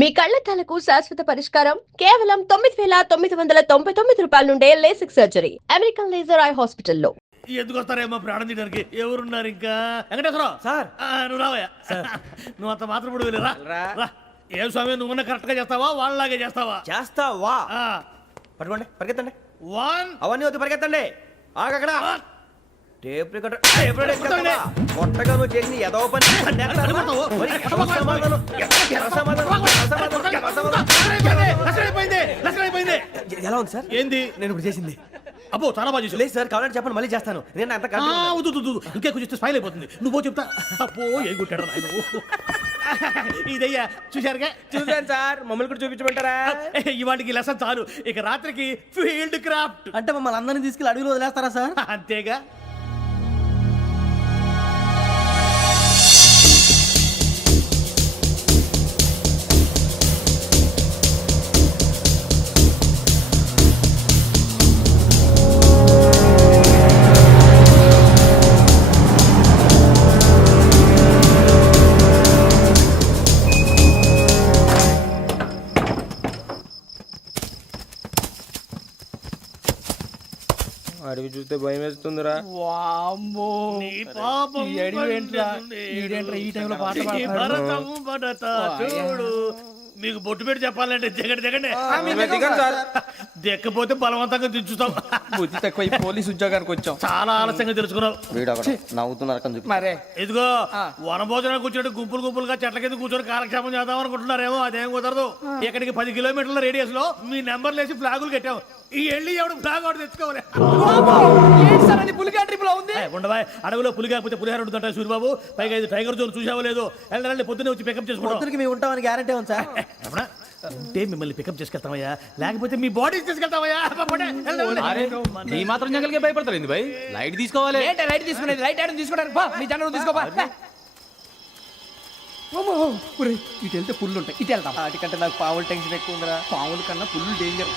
మీ కళ్లద్దాలకు శాశ్వత పరిష్కారం కేవలం 9,999 రూపాయల నుండే LASIK surgery American laser eye హాస్పిటల్లో. ఎందుకు వస్తారేమో ప్రాణం తీయడానికి ఎవరున్నారు ఇంకా? వెంకటేశ్వరరావు సార్. నువ్వు రావయ్యా. నువ్వు అంత మాత్రం ఇప్పుడు వెళ్ళి రా. ఏం స్వామి, నువ్వు కరెక్ట్ గా చేస్తావా వాళ్ళలాగే చేస్తావా? చేస్తావా? పట్టుకోండి, పరిగెత్తండి. వన్ అవన్నీ వద్దు, పరిగెత్తండి. ఆగక్కడ టేప్ రికార్డర్ కొట్టగా నువ్వు చేసిన ఏదో పని ఎలా ఉంది సార్? ఏంది నేను ఇప్పుడు చేసింది? అబ్బో చాలా బాగా చేసావు. లేదు సార్, కావాలంటే చెప్పండి, మళ్ళీ చేస్తాను. నేను అంత ఇంకే కొంచెం స్మైల్ అయిపోతుంది. నువ్వు చెప్తా. అబ్బో ఏ కొట్టాడు ఆయన. ఇదయ్యా చూశారుగా? చూసాను సార్. మమ్మల్ని కూడా చూపించమంటారా? ఇవాటికి లెసన్ చాలు, ఇక రాత్రికి ఫీల్డ్ క్రాఫ్ట్. అంటే మమ్మల్ని అందరినీ తీసుకెళ్ళి అడుగులో వదిలేస్తారా సార్? అంతేగా. అడవి చూస్తే భయం వేస్తుందిరా. నీ పాపం ఈ టైంలో పాట ఈ భరతం భరత చూడు. మీకు బొట్టు పెట్టి చెప్పాలంటే దిగండి. దిక్కపోతే బలవంతంగా దించుతాం. బుద్ధి తక్కువ పోలీస్ ఉద్యోగానికి వచ్చాం. చాలా ఆలస్యంగా తెలుసుకున్నావు. మరే ఇదిగో వనభోజనానికి కూర్చోటి గుంపులుగా చెట్ల కింద కూర్చొని కాలక్షేపం చేద్దాం అనుకుంటున్నారేమో. అదేం కుదరదు. ఇక్కడికి 10 కిలోమీటర్ల రేడియస్ లో మీ నెంబర్లు వేసి ఫ్లాగులు కట్టాం. ఈ వెళ్ళి ఎవడు ఫ్లాగ్ ఒకటి తెచ్చుకోవాలి. ఉండవా, అడవిలో పులి కాకపోతే పులిహార ఉంటుంట సూర్యబాబు. పైగా ఇది టైగర్ జోన్ చూసావో లేదో. వెళ్ళండి, పొద్దున్నే వచ్చి పికప్ చేసుకుంటాం. మేము ఉంటామని గ్యారంటీ ఉంది సార్. ఉంటే మిమ్మల్ని పికప్ చేసుకెళ్తామయ్యా, లేకపోతే మీ బాడీ తీసుకెళ్తామయ్యా. నీ మాత్రం జంగల్కే భయపడతారు భయ్. లైట్ తీసుకోవాలి. లైట్ తీసుకునేది లైట్ ఆడని తీసుకోవడానికి నీ జంగల్ తీసుకోపా. ఇటు వెళ్తే పుల్లు ఉంటాయి, ఇటు వెళ్తాం. వాటికంటే నాకు పావులు టెన్షన్ ఎక్కువ ఉందిరా. పాముల కన్నా పుల్లు డేంజర్.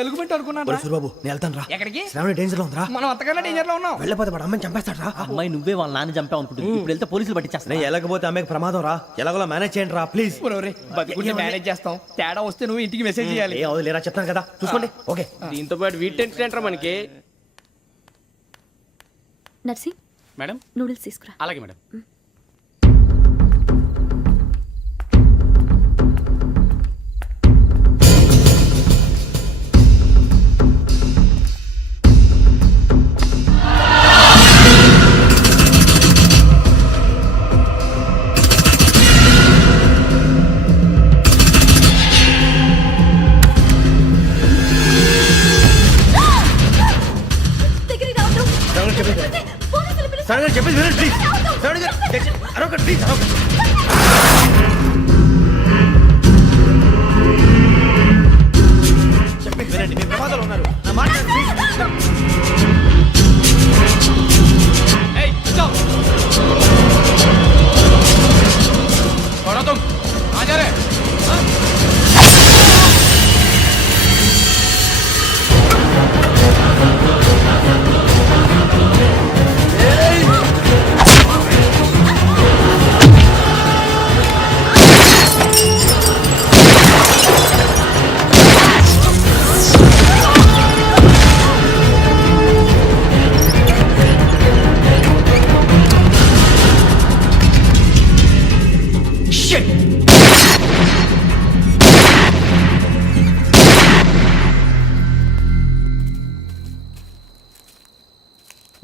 ఎలుగుబెట్టి అనుకున్నాను. సూర్యబాబు నేను వెళ్తాను రా. ఎక్కడికి? శ్రావణి డేంజర్ లో ఉందిరా. మనం అంతకన్నా డేంజర్ లో ఉన్నాం. వెళ్ళపోతే వాడు అమ్మని చంపేస్తాడు రా. అమ్మాయి నువ్వే వాళ్ళ నాన్న చంపావు అనుకుంటుంది. ఇప్పుడు వెళ్తే పోలీసులు పట్టించేస్తా. నేను వెళ్ళకపోతే అమ్మాయికి ప్రమాదం రా. ఎలాగోలా మేనేజ్ చేయండి రా ప్లీజ్. బతుకుంటే మేనేజ్ చేస్తాం. తేడా వస్తే నువ్వు ఇంటికి మెసేజ్ చేయాలి. ఏ లేరా చెప్తాను కదా, చూసుకోండి. ఓకే. దీంతో పాటు వీటి టెన్షన్ ఏంట్రా మనకి. నర్సి మేడం నూడిల్స్ తీసుకురా. అలాగే మేడం. చెప్పేసి వినండి ప్లీజ్. శ్రావణి గారు అరొకటి ప్లీజ్, అరొకటి. చెప్పేసి వినండి, మీరు ప్రమాదాలు ఉన్నారు. నా మాట ప్లీజ్.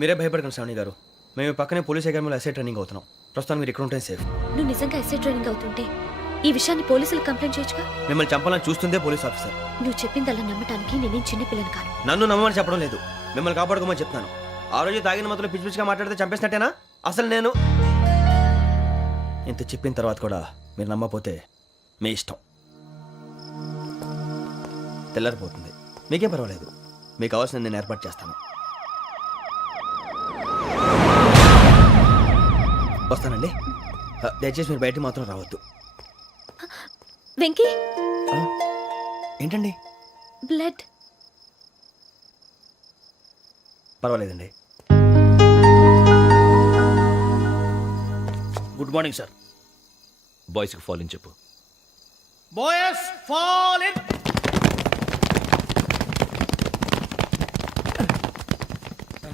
మీరే భయపడకండి శ్రావణి గారు. మేము పక్కనే పోలీస్ అకాడమీలో ఎస్ఐ ట్రైనింగ్ అవుతున్నాం. ప్రస్తుతం మీరు ఇక్కడ ఉంటే సేఫ్. నువ్వు నిజంగా ఎస్ఐ ట్రైనింగ్ అవుతుంటే ఈ విషయాన్ని పోలీసులకు కంప్లైంట్ చేయొచ్చుగా. మిమ్మల్ని చంపాలని చూస్తుందే పోలీస్ ఆఫీసర్. నువ్వు చెప్పిందల్లా నమ్మటానికి నేనేం చిన్నపిల్లని కాను. నన్ను నమ్మమని చెప్పడం లేదు, మిమ్మల్ని కాపాడుకోమని చెప్తాను. ఆ రోజు తాగిన మొదలు పిచ్చి పిచ్చిగా మాట్లాడితే చంపేసినట్టేనా? అసలు నేను ఇంత చెప్పిన తర్వాత కూడా మీరు నమ్మపోతే మీ ఇష్టం. తెల్లారిపోతుంది, మీకేం పర్వాలేదు. మీకు కావాల్సిన నేను ఏర్పాటు చేస్తాను. వస్తానండి. దయచేసి మీరు బయటికి మాత్రం రావద్దు. వెంకీ ఏంటండి? బ్లడ్. పర్వాలేదండి. Good morning sir. బాయ్స్కి ఫాలో చెప్పు. Boys fall in.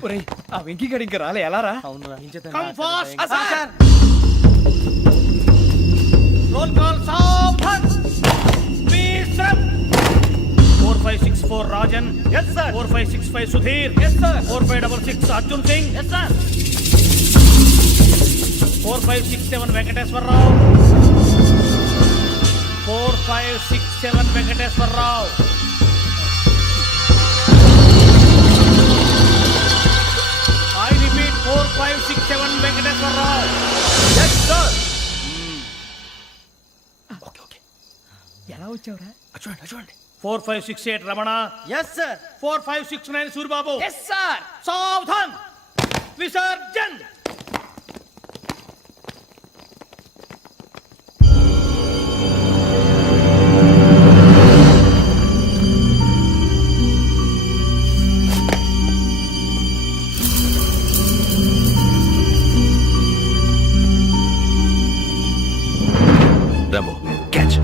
ఒరేయ్ ఆ వెంకీ గడి ఇంకా రాలే ఎలా రా? Come fast sir. Roll call సావధాన్. విశ్రమ్. 4564 Rajan. yes sir. 4565 Sudheer. yes sir. 4566 Arjun Singh. yes sir. 4567 Venkateswararao. 4567 Venkateswararao. I repeat 4567 Venkateswararao. yes sir. Okay okay ఎలా వచ్చావురా? చూడండి 4568 Ramana. yes sir. 4569 Suribabu. Yes sir. సావధాన్. విసర్జన్. Rambo catch.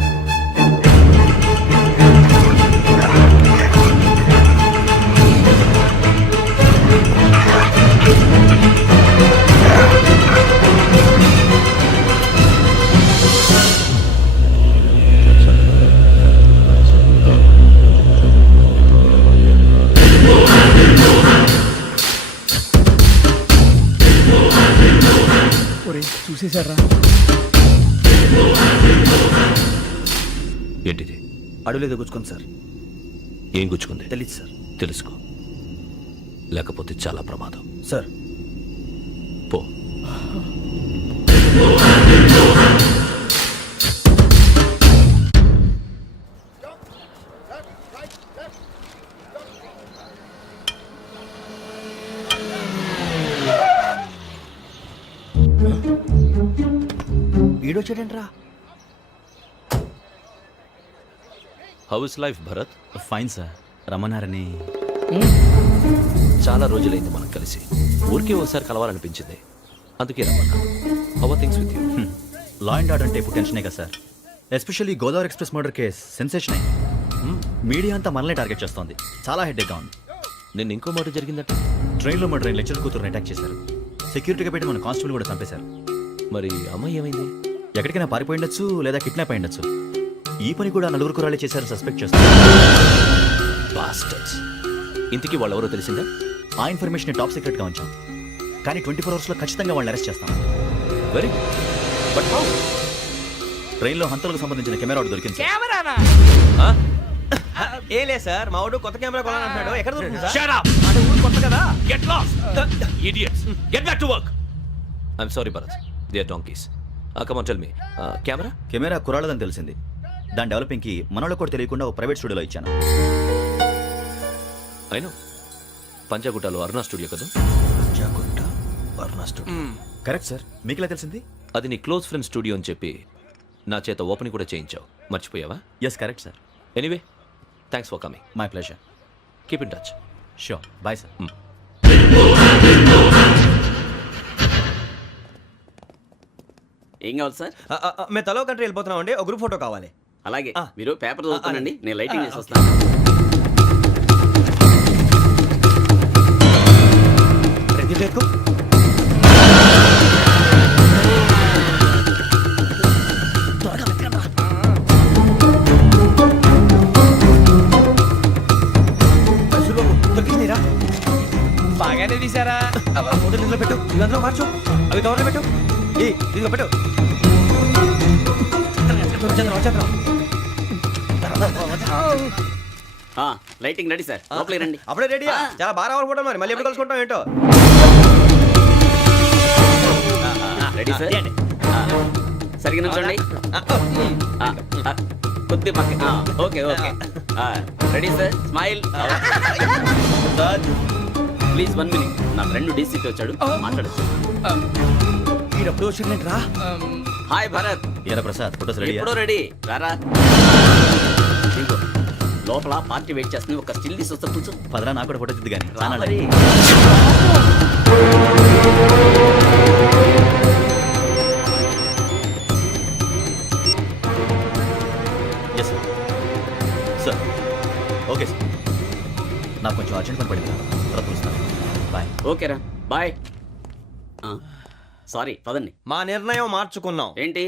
ఒరేయ్ చూసేశారా? ఏంటిది? అడుగులేదు గుచ్చుకోండి సార్. ఏం గుచ్చుకుంది? తెలీదు సార్. తెలుసుకో, లేకపోతే చాలా ప్రమాదం. సార్ పో. వీడొచ్చాడంట్రా. How is life Bharat? Fine sir. రమ్మన్నారని. చాలా రోజులైంది మనం కలిసి. ఊరికే ఒకసారి కలవాలనిపించింది, అందుకే రమ్మన్నా. How are things with you? Law and order అంటే ఇప్పుడు టెన్షనే కదా sir. Especially Godavari express murder case sensation అయింది. మీడియా అంతా మనల్ని టార్గెట్ చేస్తోంది. చాలా హెడ్ఏక్గా ఉంది. నిన్న ఇంకో మాట జరిగిందట. ట్రైన్లో మా ట్రైన్ లెక్చర్ కూతురుని అటాక్ చేశారు. సెక్యూరిటీగా పెట్టి మన కానిస్టేబుల్ కూడా చంపేశారు. మరి అమ్మాయి ఏమైంది? ఎక్కడికైనా పారిపోయి ఉండొచ్చు, లేదా కిడ్నాప్ అయి ఉండొచ్చు. ఈ పని కూడా నలుగురు కురాలే చేశారు సస్పెక్ట్ చేస్తారు. బాస్టర్స్. ఇంతకీ వాళ్ళెవరో తెలిసిందా? ఆ ఇన్ఫర్మేషన్ టాప్ సీక్రెట్గా ఉంచాం, కానీ 24 అవర్స్లో ఖచ్చితంగా వాళ్ళని అరెస్ట్ చేస్తాం. Very but how? ట్రైన్లో హంతలకు సంబంధించిన కెమెరా ఒకటి దొరికింది సార్. కెమెరానా? ఏలే సార్, మా వాడు కొత్త కెమెరా కొనాలంటున్నాడు. ఎక్కడ దొరుకుతుంది సార్? Shut up! అంటే ఊరు కొత్త కదా. Get lost! Idiots! Get back to work! I'm sorry, Bharat. They are donkeys. Come on, tell me. Camera? Camera కురాలదని తెలిసింది. దాని డెవలపింగ్కి మనలో కూడా తెలియకుండా ఒక ప్రైవేట్ స్టూడియోలో ఇచ్చాను. I know. పంజాగుట్టలో అరుణా స్టూడియో కదా? జాగుంట వర్ణ స్టూడియో. Correct sir. మీకు ఎలా తెలిసింది? అది నీ క్లోజ్ ఫ్రెండ్ స్టూడియో అని చెప్పి నా చేత ఓపెనింగ్ కూడా చేయించావు. మర్చిపోయావా? Yes correct sir. Anyway, thanks for coming. My pleasure. Keep in touch. Sure. Bye sir. ఏం కావాలి సార్? మేము తలో కంట్రీ వెళ్ళిపోతున్నాం అండి. ఒక గ్రూప్ ఫోటో కావాలి. అలాగే మీరు పేపర్ చదువుతానండి, నేను లైటింగ్ చేసి వస్తాను. ప్రతి పేరుకు బాగానే తీసారా? ఫోటో ఇందులో పెట్టు. ఇదంతా మార్చు. అవి కవర్లో పెట్టు. ఇదిగో పెట్టు. లైటింగ్ రెడీ సార్, లోపలికి రండి. అప్పుడే రెడీ. చాలా బాగా రావాలి ఫోటో. మరి మళ్ళీ ఎప్పుడు కలుసుకుంటాం ఏంటో. Ready sir. సరిగ్గా నుంచోండి. కొద్ది పక్క. Okay okay. Ready sir. Smile. Please 1 minute. నా ఫ్రెండ్ డీసీపీ వచ్చాడు, మాట్లాడచ్చు. ఈడప్పుడు వచ్చిందంట్రా. హాయ్ భరత్. ఏరా ప్రసాద్, ఫోటోస్ రెడీ? ఎప్పుడో రెడీ. రారా. ఇదిగో, లోపల పార్టీ వెయిట్ చేస్తుంది. ఒక స్టిల్ తీసి వస్తా, కూర్చో. పదరా, నాకు కూడా ఫోటో తిద్దు కానీ. రా మరి. ఓకేరా బాయ్. సారీ పదండి. మా నిర్ణయం మార్చుకున్నాం. ఏంటి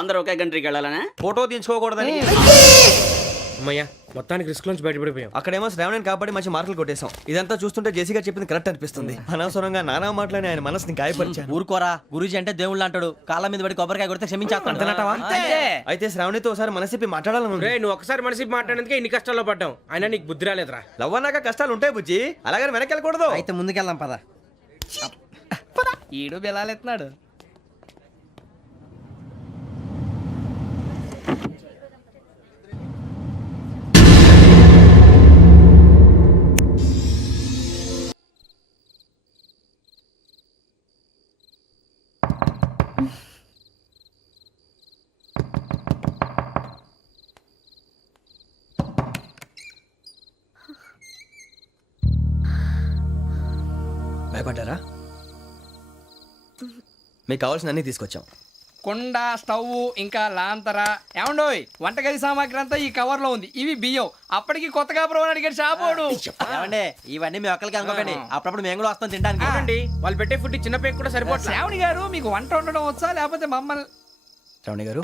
అందరూ ఒకే కంట్రీకి వెళ్ళాలనే? ఫోటో తీసుకోకూడదని. అమ్మయ్యా మొత్తానికి రిస్క్ నుంచి బయటపడిపోయాం. అక్కడేమో శ్రావణిని కాబట్టి మంచి మార్కులు కొట్టేశాం. ఇదంతా చూస్తుంటే జేసీగా చెప్పింది కరెక్ట్ అనిపిస్తుంది. అనవసరంగా నానా మాటలని ఆయన మనసుని గాయపరిచాను. ఊరుకోరా, గురూజీ అంటే దేవుళ్ళు అంటాడు. కాళ్ళ మీద పడి కొబ్బరికాయ కొడితే క్షమించేస్తాడు. అయితే శ్రావణితో ఒకసారి మనసిప్పి మాట్లాడాలను. రే నువ్వు ఒకసారి మనిషి మాట్లాడేందుకే ఇన్ని కష్టాల్లో పడ్డాం. అయినా నీకు బుద్ధి రాలేదురా. లవ్ అన్నాక కష్టాలు ఉంటాయి బుజ్జి, అలాగని వెనక్కి వెళ్ళకూడదు. అయితే ముందుకెళ్దాం పద. ఈడు బెలాలెత్తున్నాడు. భయపడ్డారా? మీకు కావాల్సిన అన్ని తీసుకొచ్చాం. కుండ, స్టవ్, ఇంకా లాంతర. ఏమండోయ్ వంటగది సామాగ్రి అంతా ఈ కవర్ లో ఉంది. ఇవి బియ్యం. అప్పటికి కొత్తగా బ్రౌన్ అడిగాడు షాపోడు. ఏమండి ఇవన్నీ మీ ఒక్కరికి అనుకోకండి, అప్పుడప్పుడు మేము కూడా వస్తాం తినడానికి. వాళ్ళు పెట్టే ఫుడ్ చిన్న పేరు కూడా సరిపోతుంది. శ్రావణి గారు మీకు వంట వండడం వచ్చా లేకపోతే మమ్మల్ని? శ్రావణి గారు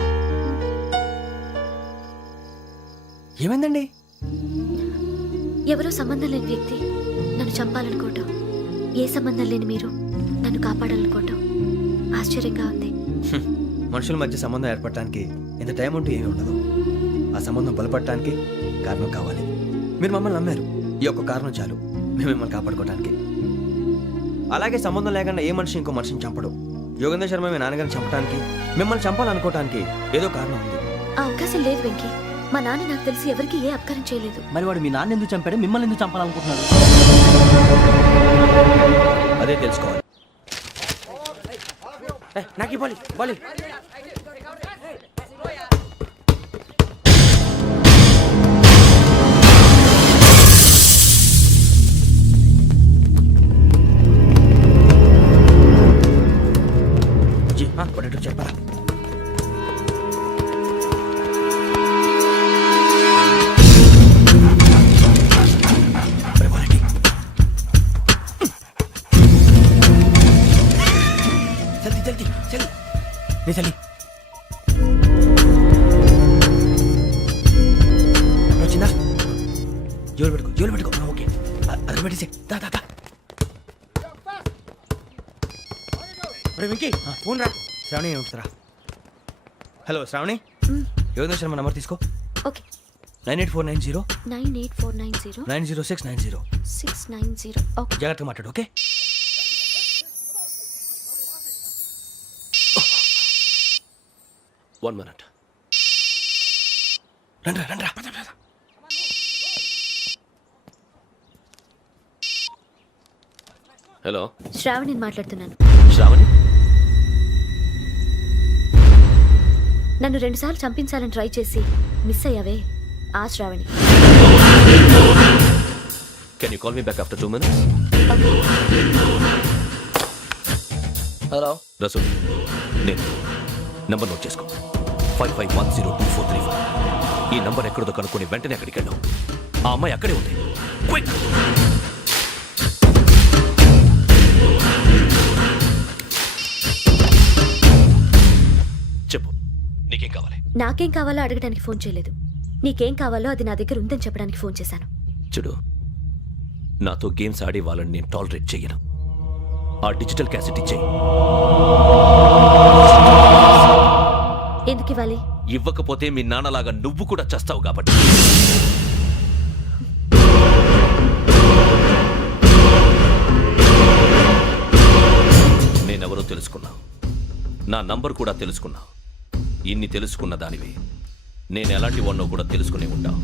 ఏమైందండి? ఎవరో సంబంధం లేని వ్యక్తి నన్ను చంపాలనుకోవటం, ఏ సంబంధం లేని మీరు నన్ను కాపాడాలనుకోవటం ఆశ్చర్యంగా ఉంది. మనుషుల మధ్య సంబంధం ఏర్పడటానికి ఇంత టైం ఉంటే ఏమీ ఉండదు. ఆ సంబంధం బలపడటానికి కారణం కావాలి. మీరు మమ్మల్ని నమ్మారు, ఈ ఒక్క కారణం చాలు మేము మిమ్మల్ని కాపాడుకోవడానికి. అలాగే సంబంధం లేకుండా ఏ మనిషి ఇంకో మనిషిని చంపడు. యోగేంద్ర శర్మ మీ నాన్నగారిని చంపడానికి, మిమ్మల్ని చంపాలనుకోవటానికి ఏదో కారణం ఉంది. ఆ అవకాశం లేదు వెంకీ. మా నాన్న నాకు తెలిసి ఎవరికి ఏ అపకారం చేయలేదు. మరి వాడు మీ నాన్న ఎందుకు చంపాడు, మిమ్మల్ని ఎందుకు చంపాలనుకుంటున్నాడు? అదే తెలుసుకోవాలి. నాకు బాలి బాలి. చెప్పరా? చలి వచ్చిందా? జోలు పెట్టుకో. ఓకే అది పెట్టేసి వెంకీ ఫోన్ రా. శ్రావణి ఏమిటరా? హలో శ్రావణి, యోగేంద్ర శర్మ నంబర్ తీసుకో. ఓకే. 98490 98490 90690. 690. ఓకే. జాగ్రత్తగా మాట్లాడు. ఓకే. One minute. రండ్రా. హలో శ్రావణిని మాట్లాడుతున్నాను. శ్రావణి, నన్ను 2 సార్లు చంపించాలని ట్రై చేసి మిస్ అయ్యావే, ఆ Shravani. can you call me back after 2 minutes? Hello Rasool, నేను నంబర్ నోట్ చేసుకో. 55102435. ఈ నంబర్ ఎక్కడదో కనుక్కొని వెంటనే అక్కడికి వెళ్ళాం. ఆ అమ్మాయి అక్కడే ఉంది. క్విక్! చెప్పు, నీకేం కావాలి? నాకేం కావాలో అడగడానికి ఫోన్ చేయలేదు. నీకేం కావాలో అది నా దగ్గర ఉందని చెప్పడానికి ఫోన్ చేశాను. చూడు, నాతో గేమ్స్ ఆడే వాళ్ళని నేను టాలరేట్ చెయ్యను. ఆ డిజిటల్ క్యాసెట్ ఇచ్చేయి. ఎందుకు ఇవ్వాలి? ఇవ్వకపోతే మీ నాన్నలాగా నువ్వు కూడా చస్తావు కాబట్టి. నేనెవరో తెలుసుకున్నావు, నా నంబర్ కూడా తెలుసుకున్నావు. ఇన్ని తెలుసుకున్న దానివి నేను ఎలాంటి వాడినో కూడా తెలుసుకునే ఉంటావు.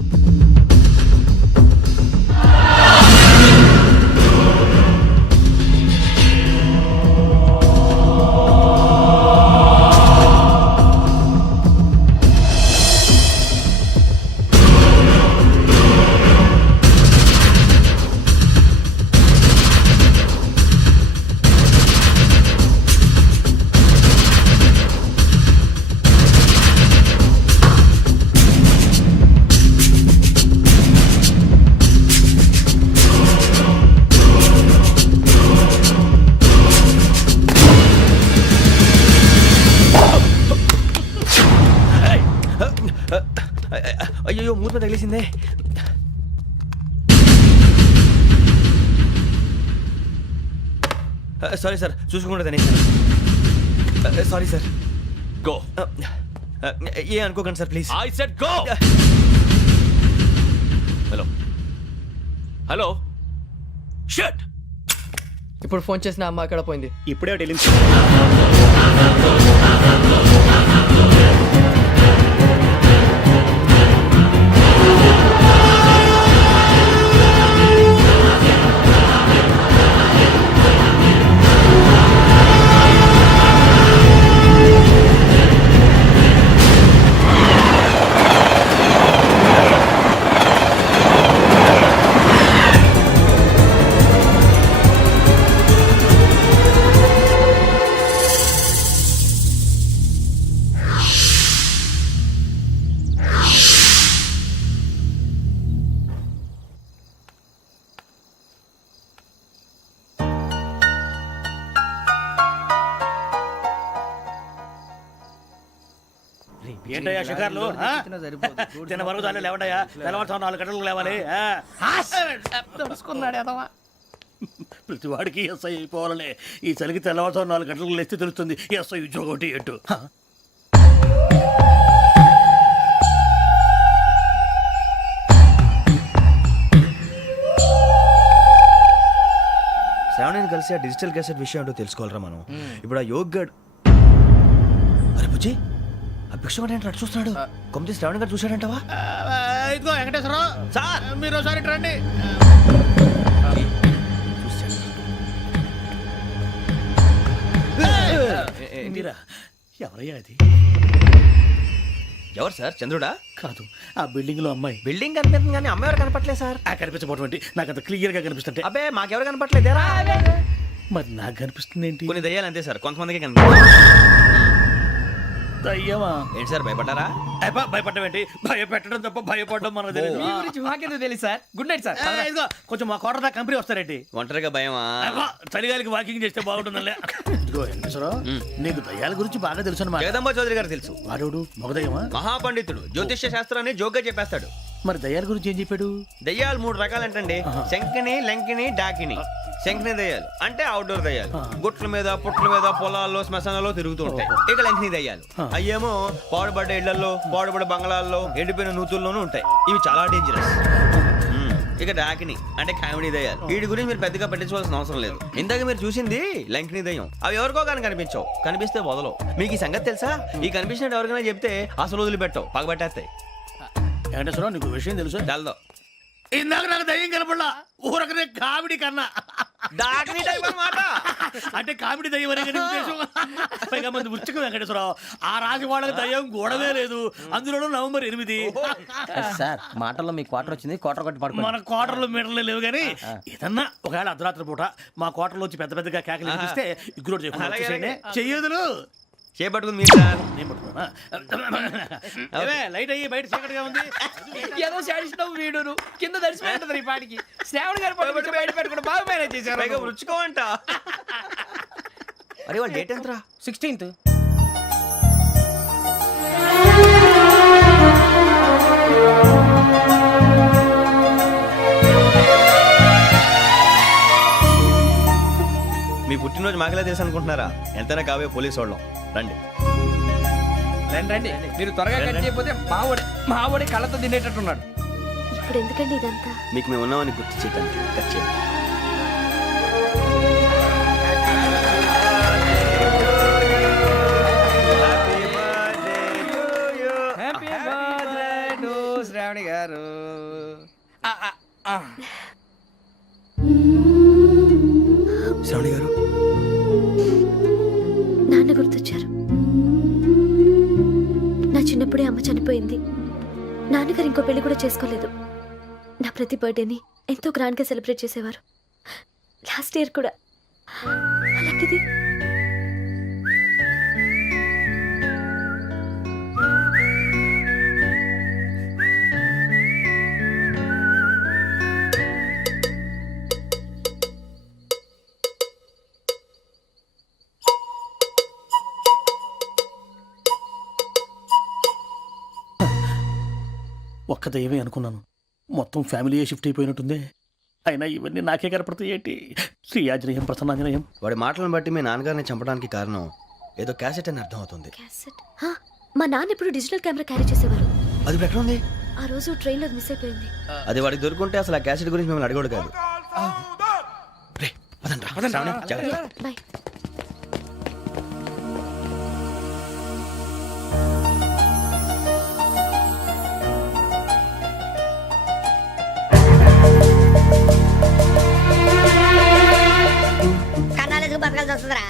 అయ్యో మూత మీద తగిలేసిందే. సారీ సార్, చూసుకుంటే తినేసాను. Sorry sir. గో. ఏ అనుకోకండి sir please. I said go. Hello hello shut. ఇప్పుడు ఫోన్ చేసిన అమ్మ అక్కడ పోయింది. ఇప్పుడే వెళ్ళింది. ఏంటయ్యా షికార్లు? తిన్న వరకు దాన్ని లేవండయ్యా. తెల్లవారుతో 4 గంటలకు లేవాలి. తెలుసుకున్నాడు ఎదవా. ప్రతి వాడికి ఎస్ఐ అయిపోవాలనే. ఈ చలికి తెల్లవారుతో 4 గంటలకు లేస్తే తెలుస్తుంది ఎస్ఐ ఉద్యోగం ఒకటి ఎట్టు. శ్రావణిని కలిసి ఆ డిజిటల్ క్యాసెట్ విషయం ఏంటో తెలుసుకోవాలరా మనం. ఇప్పుడు ఆ యోగ్ గడ్, అరే బుజ్జి ఆ భిక్షం ఏంటి అటు చూస్తున్నాడు? కొమ్మిది శ్రావణి గారు చూశాడంటావా? ఇదిగో వెంకటేశ్వరరావు సార్, మీరు ఒకసారి ఇటు రండి. మీరా? ఎవరయ్యా అది? ఎవరు సార్? చంద్రుడా? కాదు, ఆ బిల్డింగ్ లో అమ్మాయి. బిల్డింగ్ కనిపిస్తుంది కానీ అమ్మ ఎవరు కనపట్లేదు సార్. ఆ కనిపించబోటువంటి నాకు అంత క్లియర్ గా కనిపిస్తుంటే. అబ్బే మాకెవరు కనపట్లేదేరా? మరి నాకు కనిపిస్తుంది ఏంటి? కొన్ని దయ్యాలు అంతే సార్, కొంతమందికి కనిపిస్తుంది. దయ్యమా? ఏంటి సార్ భయపడ్డారా? భయపడడం ఏంటి? భయపెట్టడం తప్ప భయపడడం మనకు తెలియదు. మీ గురించి మాకెందుకు తెలుసు సార్? Good night sir. ఇదిగో కొంచెం మా కోట దాకా కంపెనీ వస్తారేంటి? ఒంటరిగా భయమా? చలిగాలికి వాకింగ్ చేస్తే బాగుంటుందిలే. ఇదిగో వెంకటేశ్వరరావు, నీకు దయ్యాల గురించి బాగా తెలుసు అన్నమాట. జగదంబ చౌదరి గారు తెలుసు. వాడోడు మగదయ్యమా? మహాపండితుడు, జ్యోతిష్య శాస్త్రాన్ని జోగ్గా చెప్పేస్తాడు. మరి దయ్యాల గురించి ఏం చెప్పాడు? దయ్యాలు 3 రకాలంటండి. శంకిని, లంకిని, డాకిని. శంకిని దయ్యాలు అంటే అవుట్డోర్ దయ్యాలు, గుట్ల మీద పుట్ల మీద పొలాల్లో శ్మశానాల్లో తిరుగుతూ ఉంటాయి. ఇక లంకిని దయ్యాలు అయ్యేమో పాడుబడ్డ ఇళ్లలో, పాడుబడ్డ బంగ్లాల్లో, ఎండిపోయిన నూతుల్లోనూ ఉంటాయి. ఇవి చాలా డేంజరస్. ఇక డాకిని అంటే కామెడీ దయ్యాలు. వీటి గురించి మీరు పెద్దగా పట్టించుకోవాల్సిన అవసరం లేదు. ఇందాక మీరు చూసింది లంకిని దయ్యం. అవి ఎవరికో కానీ కనిపించవు, కనిపిస్తే వదలవు. మీకు ఈ సంగతి తెలుసా? ఈ కనిపించినట్టు ఎవరికైనా చెప్తే అసలు వదిలిపెట్టవు, పగబట్టేస్తాయి. వెంకటేశ్వరరావు, నీకు విషయం తెలుసు? తెలదో. ఇందాక నాకు దయ్యం కనపడలా, ఊరకనే కామెడీ కన్నా. డాకిని టైప్ అన్నమాట. అంటే కామెడీ దయ్యం అనే కదా ఉద్దేశం. పైగా మంది ఉచ్చకం వెంకటేశ్వరరావు. ఆ రాజు వాళ్ళకి దయ్యం గొడవే లేదు. అందులోనూ నవంబర్ 8. సార్ మాటల్లో మీ క్వార్టర్ వచ్చింది, క్వార్టర్ కొట్టి పడుకో. మన క్వార్టర్లో మీటర్లు లేవు కానీ ఏదన్నా ఒకవేళ అర్ధరాత్రి పూట మా క్వార్టర్లో వచ్చి పెద్ద పెద్దగా కేకలు వినిపిస్తే ఇగ్గురు చెయ్యదులు చేపట్టుకుంది మీరు సార్. నేను పట్టుకున్నా. లైట్ అయ్యి బయట చీకటిగా ఉంది. ఏదో శాడిస్తున్నావు వీడును. కింద దర్శనం ఈ పాటికి. శ్రావణ్ గారు పట్టుకొచ్చి బయట పెట్టుకుంటే బాగా మేనేజ్ చేశారు. పైగా రుచుకోవంట. అరే వాళ్ళ డేట్ ఎంతరా? 16th. మీ పుట్టినరోజు మాకలే తెలుసు అనుకుంటున్నారా? ఎంతైనా కావే పోలీసు వాళ్ళం. రండి రండి. మీరు త్వరగా కట్ చేయకపోతే మావోడి కళ్ళతో తినేటట్టున్నాడు. ఇప్పుడు ఎందుకండి ఇదంతా? మీకు మేము ఉన్నామని గుర్తు చేయడానికి కట్ చేయండి. హ్యాపీ బర్త్డే టు శ్రావణి గారు. శ్రావణి గారు, నాన్న గుర్తొచ్చారు. నా చిన్నప్పుడే అమ్మ చనిపోయింది. నాన్నగారు ఇంకో పెళ్లి కూడా చేసుకోలేదు. నా ప్రతి బర్త్డేని ఎంతో గ్రాండ్గా సెలబ్రేట్ చేసేవారు. లాస్ట్ ఇయర్ కూడా. అలాంటిది ఒక్క దయ్యమే అనుకున్నాను, మొత్తం ఫ్యామిలీయే షిఫ్ట్ అయిపోయినట్టుందే. అయినా ఇవన్నీ నాకే కనపడతాయి ఏంటి? శ్రీ ఆంజనేయం ప్రసన్నాంజనేయం. వాడి మాటలను బట్టి మీ నాన్నగారిని చంపడానికి కారణం ఏదో క్యాసెట్ అని అర్థం అవుతుంది. క్యాసెట్ మా నాన్న ఇప్పుడు డిజిటల్ కెమెరా క్యారీ చేసేవారు. అది ఇప్పుడు ఎక్కడ ఉంది? ఆ రోజు ట్రైన్లో మిస్ అయిపోయింది. అది వాడికి దొరుకుంటే అసలు ఆ క్యాసెట్ గురించి మిమ్మల్ని అడగడు కాదు. రే, పదండ్రా. శ్రావణి, జాగ్రత్త. బాయ్. కన్నాలకు బతకాల్సి వస్తుందిరా.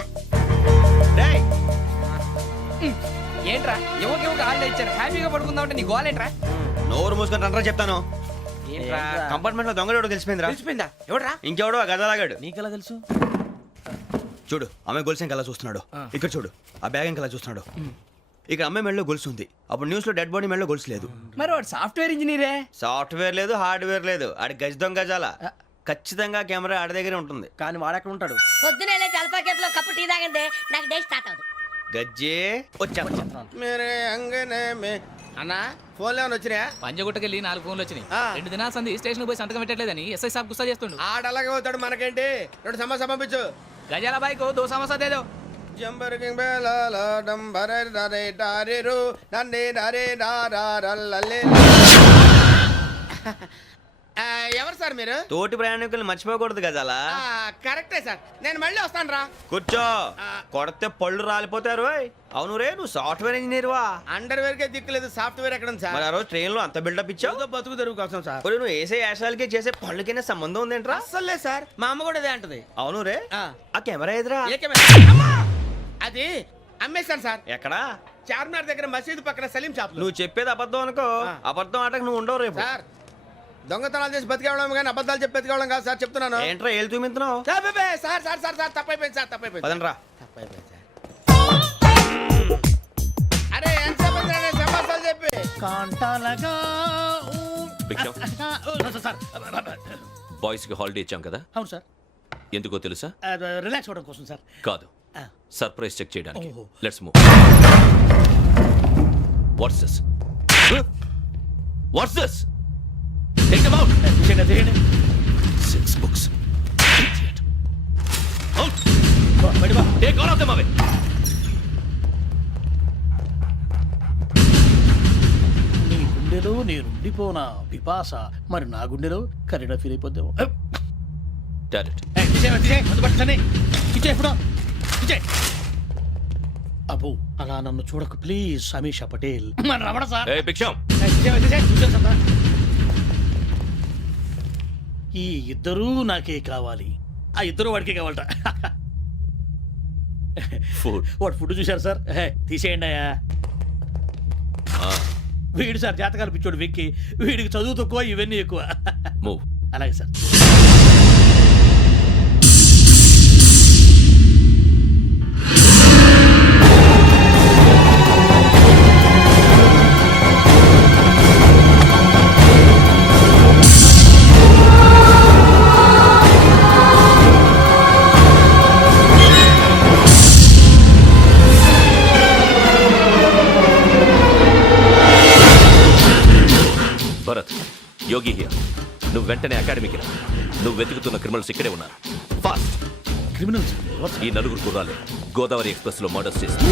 ఏంట్రా యువకి హాలిడే ఇచ్చారు, హ్యాపీగా పడుకుందాం అంటే నీ గోలేంట్రా? నోరు మూసుకొని రండ్రా చెప్తాను. ఏంట్రా కంపార్ట్మెంట్ లో దొంగడు తెలిసిపోయిందిరా. తెలిసిపోయిందా? ఎవడ్రా? ఇంకెవడో ఆ గదలాగాడు. నీకెలా తెలుసు? చూడు, అమ్మాయి గొలుసు ఇంకలా చూస్తున్నాడు. ఇక్కడ చూడు, ఆ బ్యాగ్ ఇంకలా చూస్తున్నాడు. ఇక్కడ అమ్మాయి మెడలో గొలుసు ఉంది. అప్పుడు న్యూస్ లో డెడ్ బాడీ మెడలో గొలుసు లేదు. మరి వాడు సాఫ్ట్వేర్ ఇంజనీరే. సాఫ్ట్వేర్ లేదు, హార్డ్వేర్ లేదు. ఆడి గజ దొంగ గజాల. ఖచ్చితంగా కెమెరా ఆడి దగ్గరే ఉంటుంది. కానీ వాడెక్కడ ఉంటాడు? పొద్దునే లేచి అల్ఫా కేఫ్ లో కప్పు టీ తాగిందే నాకు డే స్టార్ట్ అవుతుంది. గజ్జే వచ్చా. అన్నా ఫోన్లో ఏమైనా వచ్చినాయా? పంజగుట్టకెళ్ళి 4 ఫోన్లు వచ్చినాయి. 2 దినాల సంది స్టేషన్ పోయి సంతకం పెట్టలేదని ఎస్ఐ సాబ్ గుస్తా చేస్తుండు. ఆడలాగే పోతాడు, మనకేంటి? 2 సమస్య పంపించు. గజాల బైక్ 2 సమస్య దేదో. జంబరకింగ్ బేలాల డంబరే డరే డారిరు నన్నే డరే డారల్లలే. ఎవరు సార్ మీరు? తోటి ప్రయాణికుల్ని మర్చిపోకూడదు గజాల. కరెక్టే సార్, నేను మళ్ళీ వస్తాను రా. కూర్చో, కొడితే పళ్ళు రాలిపోతారు. అవును రే, నువ్వు సాఫ్ట్వేర్ ఇంజనీర్ వా? అండర్వేర్ కే దిక్కులేదు, సాఫ్ట్వేర్ ఎక్కడ ఉంది సార్? మరి ఆ రోజు ట్రైన్ లో అంత బిల్డప్ ఇచ్చావు. బతుకు తెరుగు కోసం సార్. ఒరేయ్, నువ్వు వేసే యాశాలకి చేసే పళ్ళకైనా సంబంధం ఉందేంట్రా? అస్సలు లేదు సార్, మా అమ్మ కూడా అదే అంటది. అవును రే, ఆ కెమెరా ఎదురా? ఏ కెమెరా? అమ్మా! అది అమ్మేశాను సార్. ఎక్కడా? చార్మినార్ దగ్గర మసీదు పక్కన సలీం షాప్. నువ్వు చెప్పేది అబద్ధం అనుకో. అబద్ధం ఆటకు నువ్వు ఉండవు రేపు. సార్, దొంగతనాలు చేసి బతికేవడం కానీ అబద్ధాలు చెప్పి బతికేవడం కాదు సార్, చెప్తున్నాను. ఏంట్రా ఏళ్ళు చూపించినావు? సార్ సార్ సార్ సార్ తప్పైపోయింది సార్, తప్పైపోయింది. పదండ్రా. తప్పైపోయింది సార్. అరే ఎంతసేపు సమాసాలు చెప్పి కాంటాలగా. సార్ బాయ్స్ కి హాలిడే ఇచ్చాం కదా, అవును సార్. ఎందుకో తెలుసా? రిలాక్స్ అవ్వడం కోసం సార్. కాదు, సర్ప్రైజ్ చెక్ చేయడానికి. ఓహో. Let's move. What's this? What's this? Take them out. చేయండి. 6 books. Idiot. Out. Take all of them away. నీ గుండెలో నేనుండిపోనా పిపాస, మరి నా గుండెలో కరీడా ఫీల్ అయిపోద్దాము. Direct. అబ్బో, అలా నన్ను చూడకు ప్లీజ్. సమీషా పటేల్ మన రమణ సార్. Hey, Biksham. ఈ ఇద్దరూ నాకే కావాలి, ఆ ఇద్దరు వాడికే కావాలట. Food. వాడు ఫుడ్ చూశారు సార్. తీసేయండి అయ్యా. వీడు సార్ జాతకాలు పిచ్చోడు వెక్కి, వీడికి చదువు తక్కువ, ఇవన్నీ ఎక్కువ. Move. అలాగే సార్. Bharat, Yogi here. నువ్వు వెంటనే అకాడమీకి రా. నువ్వు వెతుకుతున్న క్రిమినల్స్ ఇక్కడే ఉన్నారు. ఫాస్ట్. క్రిమినల్స్ ఈ 4 కుర్రాలు గోదావరి ఎక్స్ప్రెస్ లో మర్డర్స్ చేస్తారు.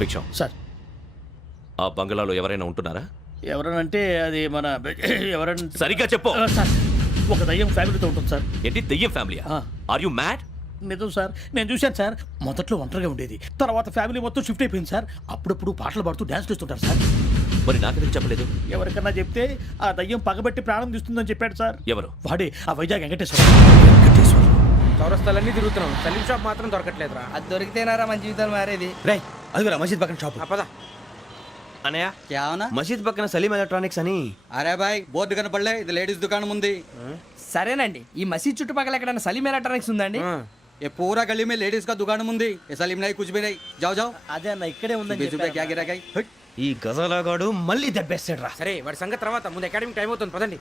భిక్షం సార్. ఆ బంగ్లాలో ఎవరైనా ఉంటున్నారా? ఎవరనంటే అది మన ఎవరంటే సరిగ్గా చెప్పు. సార్, ఒక దయ్యం ఫ్యామిలీతో ఉంటుంది సార్. ఏంటి దెయ్యం ఫ్యామిలీ? Are you mad? నిజం సార్, నేను చూశాను సార్. మొదట్లో ఒంటరిగా ఉండేది, తర్వాత ఫ్యామిలీ మొత్తం షిఫ్ట్ అయిపోయింది సార్. అప్పుడప్పుడు పాటలు పాడుతూ డ్యాన్స్ చేస్తుంటారు సార్. మరి నాకెందుకు చెప్పలేదు? ఎవరికన్నా చెప్తే ఆ దయ్యం పగబెట్టి ప్రాణం తీస్తుందని చెప్పాడు సార్. ఎవరు? వాడే, ఆ వైజాగ్ వెంకటేశ్వర. చౌరస్తాలన్నీ తిరుగుతున్నాం, సలీం షాప్ మాత్రం దొరకట్లేదురా. అది దొరికితేనారా మన జీవితాలు మారేది. రే, అదిగురా మసీద్ పక్కన షాప్. పద. అనయ్య, क्या होना? మసీద్ పక్కన సలీం ఎలక్ట్రానిక్స్ అని. अरे भाई बहुत కనపడలే, ఇది లేడీస్ దుకాణం ఉంది. సరేనండి, ఈ మసీద్ చుట్టుపక్కల ఎక్కడైనా సలీం ఎలక్ట్రానిక్స్ ఉందండి? ये पूरा गली में लेडीज का दुकान मुंदी, ये सलीम नहीं कुछ भी नहीं. जाओ जाओ. అదే అన్న, ఇక్కడే ఉందని 20 रुपए क्या गिरा गई? ఈ గజాలగాడు మళ్ళీ దెబ్బేస్తాడు రా. సరే, వాడి సంగతి తర్వాత, ముందు అకాడమిక్ టైం అవుతుంది, పదండి.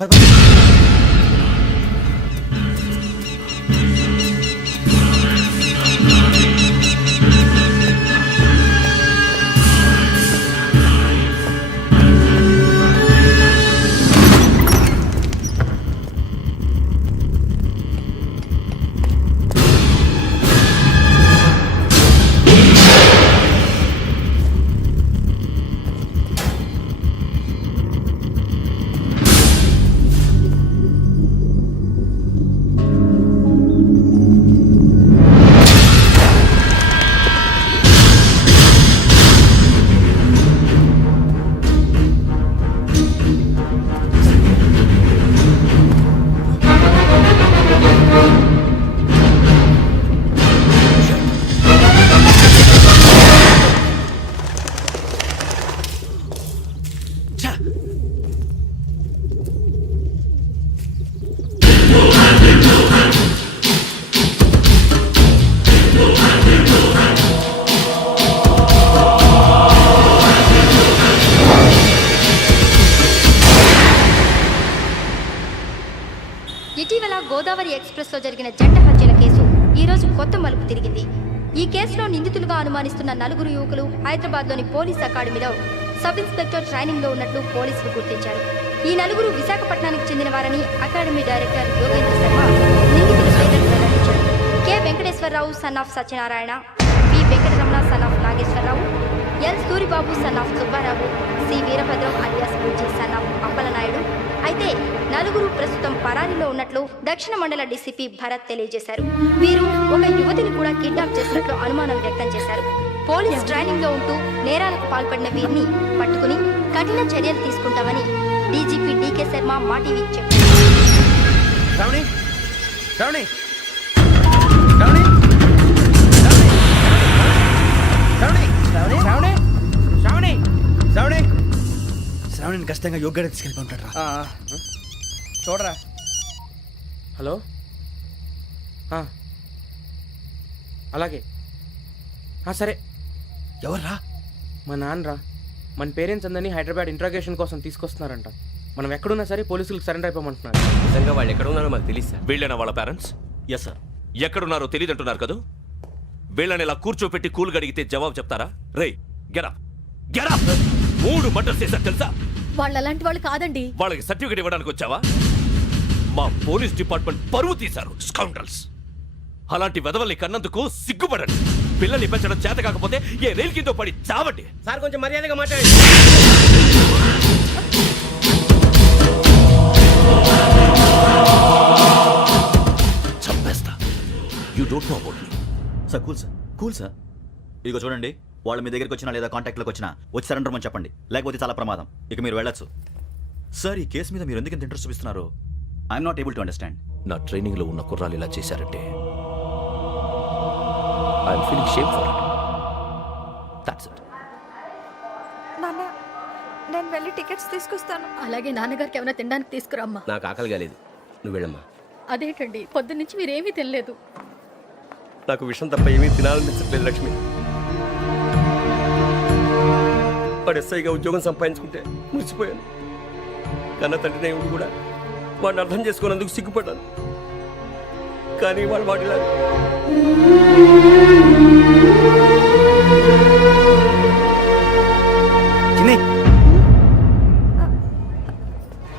గోదావరి ఎక్స్ప్రెస్లో జరిగిన జంట హత్యల కేసు ఈరోజు కొత్త మలుపు తిరిగింది. ఈ కేసులో నిందితులుగా అనుమానిస్తున్న 4 యువకులు హైదరాబాద్లోని పోలీస్ అకాడమీలో సబ్ ఇన్స్పెక్టర్ ట్రైనింగ్లో ఉన్నట్లు పోలీసులు గుర్తించారు. ఈ 4 విశాఖపట్నానికి చెందిన వారని అకాడమీ డైరెక్టర్ యోగేంద్ర శర్మ నిందితుల పేర్లను వెల్లడించారు. K Venkateswararao son of Satyanarayana, P Venkataramana son of Nageswararao, L Suribabu son of Subbarao, C Veerabhadram alias Bujji son of Appalanaidu. అయితే 4 ప్రస్తుతం పరారీలో ఉన్నట్లు దక్షిణ మండల డీసీపీ భరత్ తెలియజేశారు. వీరు ఒక యువతిని కూడా కిడ్నాప్ చేసినట్లు అనుమానం వ్యక్తం చేశారు. పోలీస్ ట్రైనింగ్ లో ఉంటూ నేరాలకు పాల్పడిన వీరిని పట్టుకుని కఠిన చర్యలు తీసుకుంటామని డీజీపీ డీకే శర్మ మా టీవీకి చెప్పారు. శ్రావణి శ్రావణి శ్రావణి శ్రావణి శ్రావణి శ్రావణి శ్రావణి శ్రావణిని ఖచ్చితంగా యోగ్యత తీసుకెళ్ళి ఉంటాడు రా. చూడరా. హలో అలాగే సరే. ఎవర్రా? మా నాన్నరా. మన పేరెంట్స్ అందరినీ హైదరాబాద్ ఇంట్రాగేషన్ కోసం తీసుకొస్తున్నారంట. మనం ఎక్కడున్నా సరే పోలీసులకు సరెండర్ అయిపోమంటున్నారు. నిజంగా వాళ్ళు ఎక్కడ ఉన్నారో మాకు తెలియదు సార్. వీళ్ళేనా వాళ్ళ పేరెంట్స్? Yes sir. ఎక్కడున్నారో తెలియదంటున్నారు కదా. వీళ్ళని ఇలా కూర్చోపెట్టి కూల్ గడిగితే జవాబు చెప్తారా? రేయ్ గెటప్ గెటప్. 3 మర్డర్స్ చేశారు తెలుసా? వాళ్ళు అలాంటి వాళ్ళు కాదండి. వాళ్ళకి సర్టిఫికేట్ ఇవ్వడానికి వచ్చావా? మా పోలీస్ డిపార్ట్మెంట్ పరువు తీశారు స్కౌండ్రల్స్. అలాంటి వెధవల్ని కన్నందుకు సిగ్గుపడండి. పిల్లల్ని పెంచడం చేత కాకపోతే ఏ రైలు కింద పడి చావండి. సార్ కొంచెం మర్యాదగా మాట్లాడండి. చంపేస్తా. You don't know about me. Sir cool sir. ఇదిగో చూడండి, వాళ్ళు మీ దగ్గరికి వచ్చినా లేదా కాంటాక్ట్లోకి వచ్చినా వచ్చి సరెండర్ అని చెప్పండి, లేకపోతే చాలా ప్రమాదం. ఇక మీరు వెళ్ళొచ్చు. సార్, ఈ కేసు మీద మీరు ఎందుకు ఇంత ఇంట్రెస్ట్ చూపిస్తున్నారు? I'm not able to understand. నా ట్రైనింగ్ లో ఉన్న కుర్రాలు ఇలా చేశారంటే I'm feeling shame for it. That's it. నాన్న, నేను వెళ్ళి టికెట్స్ తీసుకొస్తాను. అలాగే నాన్నగారికి ఏమైనా తినడానికి తీసుకురామ్మా. నాకు ఆకలి కాలేదు, నువ్వు వెళ్ళమ్మా. అదేంటండి, పొద్దున్నుంచి మీరేమీ తినలేదు. నాకు విషయం తప్ప ఏమీ తినాలనిపించట్లేదు లక్ష్మి. వాడు ఎస్ఐగా ఉద్యోగం సంపాదించుకుంటే మురిసిపోయాను. కన్న తండ్రినే ఉండి కూడా వాడిని అర్థం చేసుకున్నందుకు సిగ్గుపడ్డాను. కానీ వాడిలా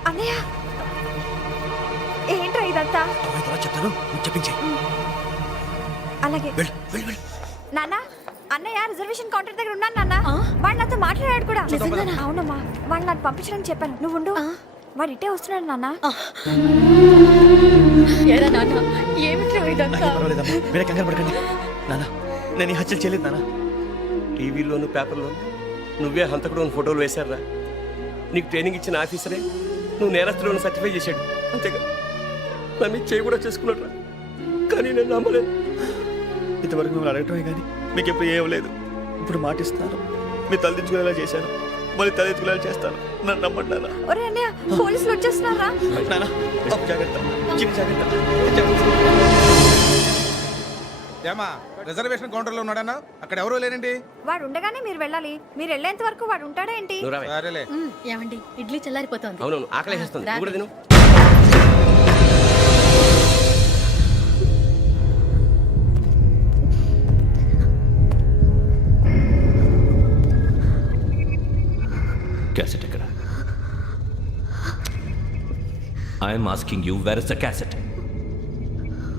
అన్నయ్య, ఏంట్రా ఇదంతా? చెప్తాను, చెప్పించే. అలాగే నాన్న. అన్నయ్య రిజర్వేషన్ కౌంటర్ దగ్గర ఉన్నాను నాన్న. వాడు నాతో మాట్లాడాడు కూడా. అవునమ్మా, వాడు నాకు పంపించడం చెప్పాను. నువ్వు ఉండు, వాడు ఇట్టే వస్తున్నాడు నాన్న. మీరే కంగారు పడకండి నాన్న. నేను ఈ హత్యలు చేయలేదు నాన్న. టీవీలోను పేపర్లోను నువ్వే హంతకుడు అని ఫోటోలు వేశారా? నీకు ట్రైనింగ్ ఇచ్చిన ఆఫీసరే నువ్వు నేరస్తులను సర్టిఫై చేశాడు. అంతేగా నా మీద చేయి కూడా చేసుకున్నాడు. కానీ నేను నమ్మలేదు. ఇంతవరకు మిమ్మల్ని అడగటమే కానీ మీకు ఎప్పుడు ఏం లేదు. ఇప్పుడు మాటిస్తున్నాను, మీరు తలదించుకునేలా చేశాను, మళ్ళీ తలెత్తుకునేలా చేస్తాను. నన్ను నమ్మండి నాన్న. ఒరే అన్నయ్య, పోలీసులు వచ్చేస్తున్నారా? నాన్న జాగ్రత్త, చిన్న జాగ్రత్త. ఏమా రిజర్వేషన్ కౌంటర్లో ఉన్నాడన్నా? అక్కడ ఎవరూ లేనండి. వాడు ఉండగానే మీరు వెళ్ళాలి. మీరు వెళ్ళేంత వరకు వాడు ఉంటాడా ఏంటి? నువ్వు రావే. సరేలే. ఏమండి, ఇడ్లీ చల్లారిపోతుంది. అవునవును, ఆకలేస్తుంది. నువ్వు కూడా తిను. క్యాసెట్ ఎక్కడ? I'm asking you, where is the cassette?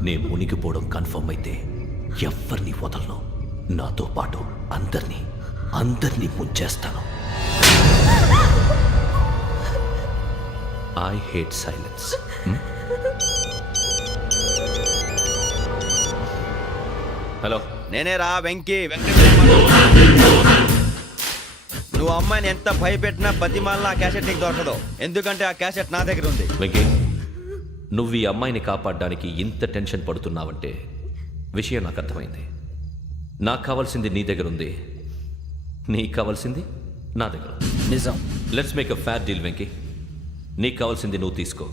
నేను మునిగిపోవడం కన్ఫర్మ్ అయితే ఎవరిని వదలను. నాతో పాటు అందరినీ ముంచేస్తాను. I hate silence. హలో, నేనే రా వెంకీ. నువ్వు అమ్మాయిని ఎంత భయపెట్టినా బతిమాలినా ఆ క్యాసెట్ నీకు దొరకదు. ఎందుకంటే ఆ క్యాసెట్ నా దగ్గర ఉంది. వెంకీ, నువ్వు ఈ అమ్మాయిని కాపాడడానికి ఇంత టెన్షన్ పడుతున్నావంటే విషయం నాకు అర్థమైంది. నాకు కావాల్సింది నీ దగ్గర ఉంది, నీకు కావాల్సింది నా దగ్గర. నిజం. Let's make a fair deal Venky. నీకు కావాల్సింది నువ్వు తీసుకో,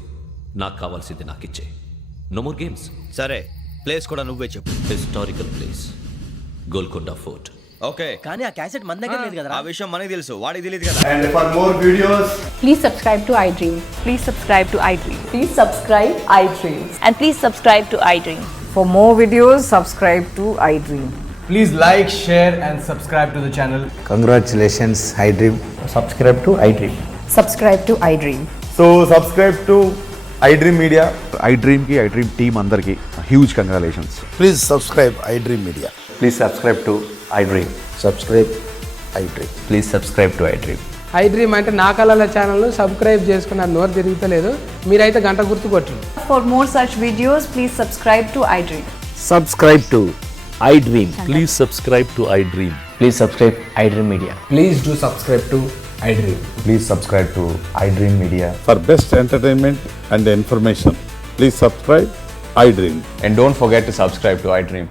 నాకు కావాల్సింది నాకు ఇచ్చే. No more games. సరే, ప్లేస్ కూడా నువ్వే చెప్పు. Historical place, Golconda fort. Okay కానీ ఆ క్యాసెట్ మన దగ్గర లేదు కదా. ఆ విషయం మనకి తెలుసు, వాడికి తెలియదు కదా. And for more videos, Please subscribe to iDream. Please subscribe to iDream. Please subscribe iDream. And please subscribe to iDream. For more videos, subscribe to iDream. please like, share and subscribe to the channel. Congratulations iDream. Subscribe to iDream. Subscribe to I dream. So subscribe to iDream Media. iDream కి iDream team అందరికి huge congratulations. Please subscribe iDream Media. Please subscribe to iDream. Subscribe iDream. Please subscribe to I dream. I dream అంటే నా కళల channel subscribe చేసుకున్న నోరు తిరుగుతలేదు. మీరైతే గంట గుర్తు కొట్టండి. For more such videos, please subscribe to iDream. Subscribe to I dream. Please subscribe to I dream. Please subscribe I dream media. Please do subscribe to iDream. Please subscribe to iDream media. For best entertainment and information, please subscribe iDream. And don't forget to subscribe to I dream.